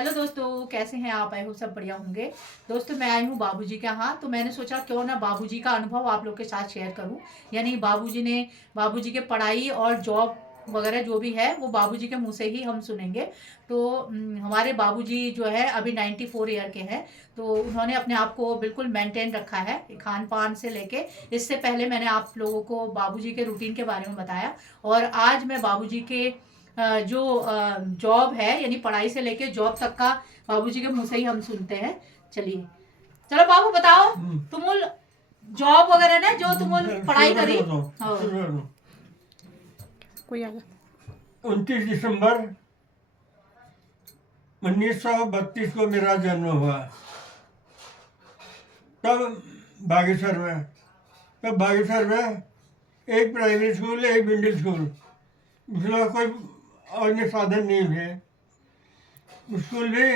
Hello दोस्तों, कैसे हैं आप? आई होप सब बढ़िया होंगे। दोस्तों, मैं आई हूँ बाबूजी के यहाँ, तो मैंने सोचा क्यों ना बाबूजी का अनुभव आप लोग के साथ शेयर करूँ। यानी बाबूजी के पढ़ाई और जॉब वगैरह जो भी है वो बाबूजी के मुंह से ही हम सुनेंगे। तो हमारे बाबूजी जो है अभी 94 ईयर के हैं। तो उन्होंने अपने आप को बिल्कुल मेंटेन रखा है, खान पान से लेके। इससे पहले मैंने आप लोगों को बाबूजी के रूटीन के बारे में बताया, और आज मैं बाबूजी के जो जॉब है यानी पढ़ाई से लेके जॉब तक का बाबूजी के मुंह से ही हम सुनते हैं। चलिए, चलो बाबू बताओ, तुम जॉब वगैरह ना जो तुम पढ़ाई करी। हाँ। कोई आ गया। 29 दिसंबर 1932 को मेरा जन्म हुआ। तब बागेश्वर में एक प्राइमरी स्कूल, एक मिडिल स्कूल, दूसरा कोई अन्य साधन नहीं थे। स्कूल भी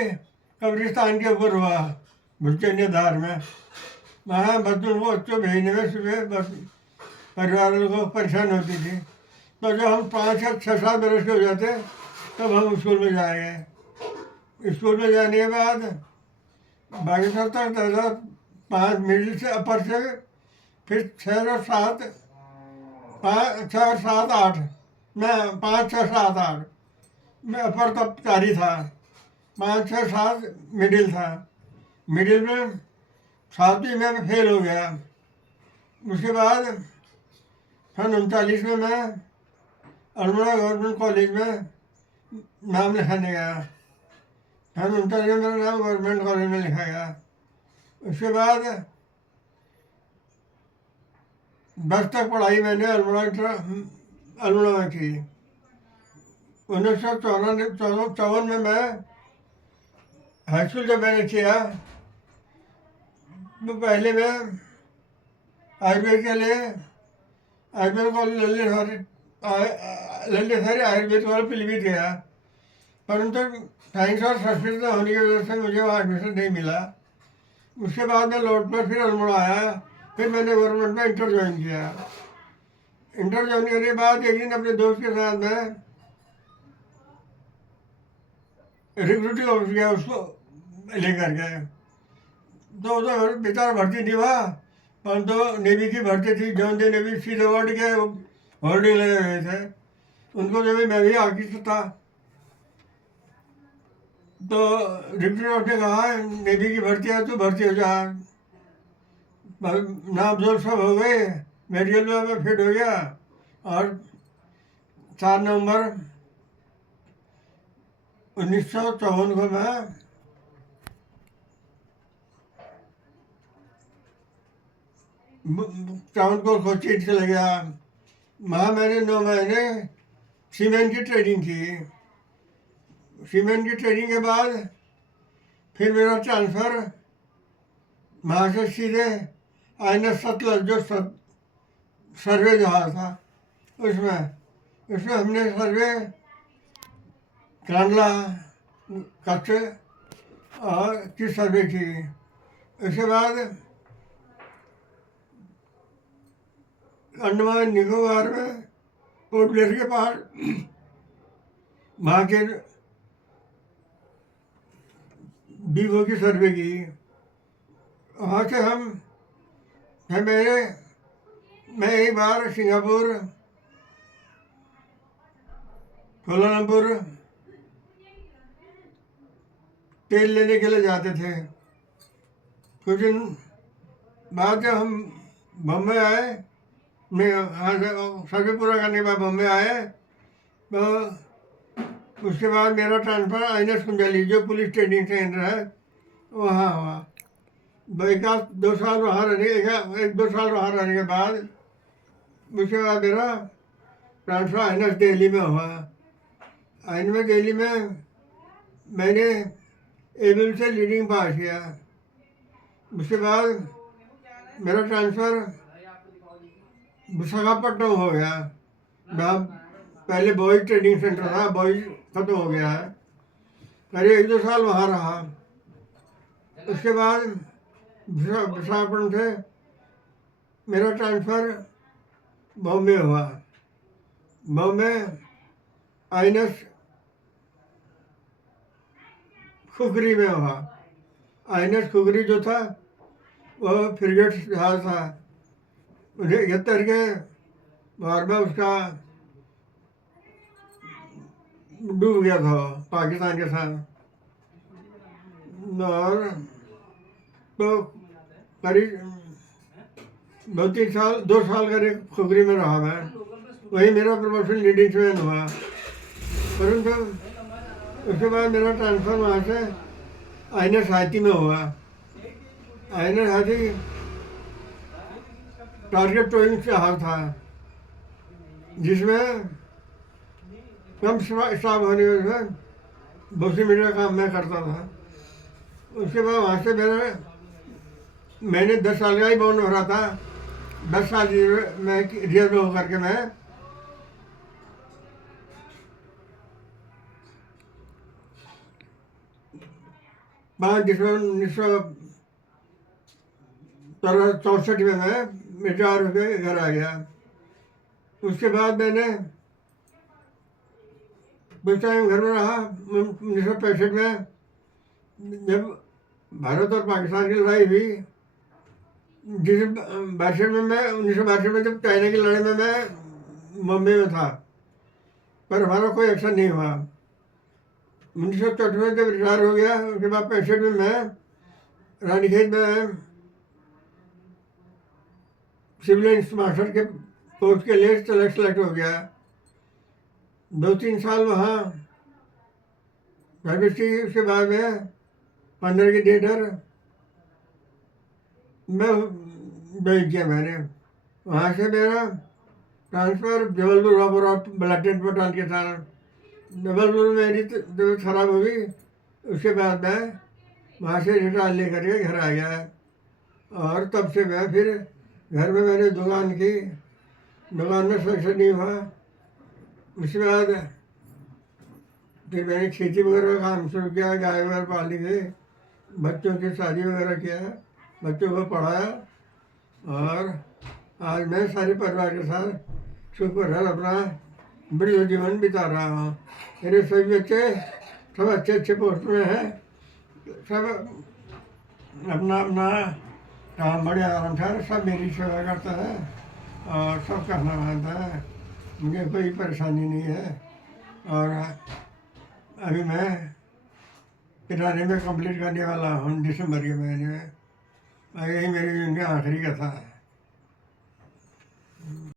कब्रिस्तान के ऊपर हुआ, भुलचन्य धार में। वहाँ बच्चों भेजने में सुबह परिवार वालों को परेशान होती थी। तो जब हम 5 या 6-7 बरस के हो जाते तब हम स्कूल में जाएंगे। स्कूल में जाने के बाद बागेश्वर तक दादा 5 मिडिल से अपर से, फिर 6 और 7, 5, 6 और 7, 8, मैं 5, 6, 7, 8 में अपर तब 4 ही था। 5, 6, 7 मिडिल था। मिडिल में 7वीं में मैं फेल हो गया। उसके बाद सन 39 में मैं अल्मोड़ा गवर्नमेंट कॉलेज में नाम लिखाने गया। सन 39 में मेरा नाम गवर्नमेंट कॉलेज में लिखा गया। उसके बाद 10 तक पढ़ाई मैंने अल्मोड़ा में की। 1954 में मैं हाई स्कूल जब मैंने किया तो पहले मैं आयुर्वेद के लिए आयुर्वेद कॉलेज लल्लेसरी आयुर्वेद कॉलेज पीलीभीत गया, परंतु साइंस और संस्कृत होने की वजह से मुझे वहाँ एडमिशन नहीं मिला। उसके बाद मैं लौट पर फिर अल्मोड़ा आया। फिर मैंने गवर्नमेंट में इंटर ज्वाइन किया। इंटर ज्वाइन करने के बाद एक दिन अपने दोस्त के साथ मैं रिक्रूटिंग ऑफिस गया उसको लेकर के। तो उधर बेचारा भर्ती नहीं हुआ, परंतु नेवी की भर्ती थी। जॉन डी नेवी सी अवार्ड के होर्डिंग लगे हुए थे, उनको जब मैं भी आगे था तो रिक्रूटर ने कहा नेवी की भर्ती है तो भर्ती हो जा। नाम जोर सब हो गए, मेडिकल में मैं फिट हो गया और 4 नवंबर 1954 को मैं ट्रावनकोर कोची चला गया। वहाँ मैंने 9 महीने सीमेंट की ट्रेनिंग की। सीमेंट की ट्रेनिंग के बाद फिर मेरा ट्रांसफ़र वहाँ से सीधे INS सतलज जो सर्वे जहाज था उसमें हमने सर्वे कांडला कच्छ और की सर्वे की। उसके बाद अंडमान निकोबार में पोर्ट ब्लेयर के पास वहाँ के बीवो की सर्वे की। वहाँ से मैं एक बार सिंगापुर, कोलालमपुर तेल लेने के लिए जाते थे। कुछ दिन बाद जब हम बम्बई आए, मैं सर्वे पूरा करने के बाद बम्बई आए, तो उसके बाद मेरा ट्रांसफ़र INS कुंजली जो पुलिस ट्रेनिंग सेंटर है वहाँ हुआ। एक 2 साल वहाँ रहने के बाद उसके बाद मेरा ट्रांसफ़र INS दिल्ली में हुआ। INS दिल्ली में मैंने एमएल से लीडिंग पास किया। उसके बाद मेरा ट्रांसफ़र विशाखापट्टनम हो गया। जहाँ पहले बॉयज़ ट्रेनिंग सेंटर था, बॉयज़ खत्म हो गया है। करीब 1-2 साल वहाँ रहा। उसके बाद विशाखापट्टनम से मेरा ट्रांसफ़र बॉम्बे हुआ। बॉम्बे INS खुखरी में हुआ। INS खुखरी जो था वो फ्रिगेट जहाज था, 1971 के वार में उसका डूब गया था वो पाकिस्तान के साथ। और तो करीब 2 साल करीब खुखरी में रहा मैं। वही मेरा प्रमोशन लीडिंग मैन हुआ। परंतु उसके बाद मेरा ट्रांसफ़र वहाँ से INS हाथी में हुआ। INS हाथी टारगेट टोइंग जहाज था, जिसमें कम स्टाफ होने की वजह से बहुत सी मीटर का काम मैं करता था। उसके बाद वहाँ से मैंने 10 साल का ही बॉन्ड भरा था। 10 साल में रिजर्व होकर के मैं 5 दिसंबर 1964 में मैं रिटायर होकर घर आ गया। उसके बाद मैंने कुछ टाइम घर में रहा। 1965 में जब भारत और पाकिस्तान की लड़ाई हुई, जिस 62 में मैं 1962 में जब चाइना की लड़ाई में मैं मुंबई में था, पर हमारा कोई एक्शन नहीं हुआ। 1964 में जब रिटायर हो गया, उसके बाद 65 में मैं रानीखेत में सिविल मास्टर के पोस्ट के लिए सेलेक्ट हो गया। 2-3 साल वहाँ सर्विस की। उसके बाद में 15 की डेटर मैं ज्वाइन किया मैंने। वहाँ से मेरा ट्रांसफ़र जबलपुर हुआ ब्लड पठान के साथ। जबलपुर में मेरी तबीयत खराब हो गई। उसके बाद मैं वहाँ से रिटायर लेकर के घर आ गया। और तब से मैं फिर घर में मैंने दुकान की। दुकान में सक्सेस नहीं हुआ। उसके बाद फिर मैंने खेती वगैरह का काम शुरू किया, गाय वगैरह पाली गई, बच्चों की शादी वगैरह किया, बच्चों को पढ़ाया। और आज मैं सारे परिवार के साथ सुखपूर्वक अपना वृद्ध जीवन बिता रहा हूँ। मेरे सभी बच्चे सब अच्छे अच्छे पोस्ट में हैं। सब अपना अपना काम बड़े आराम से सब मेरी सेवा करता है और सब करना मानता है। मुझे कोई परेशानी नहीं है। और अभी मैं किराने में कंप्लीट करने वाला हूँ दिसंबर के महीने में। यही मेरी जिंदगी आखिरी कथा है।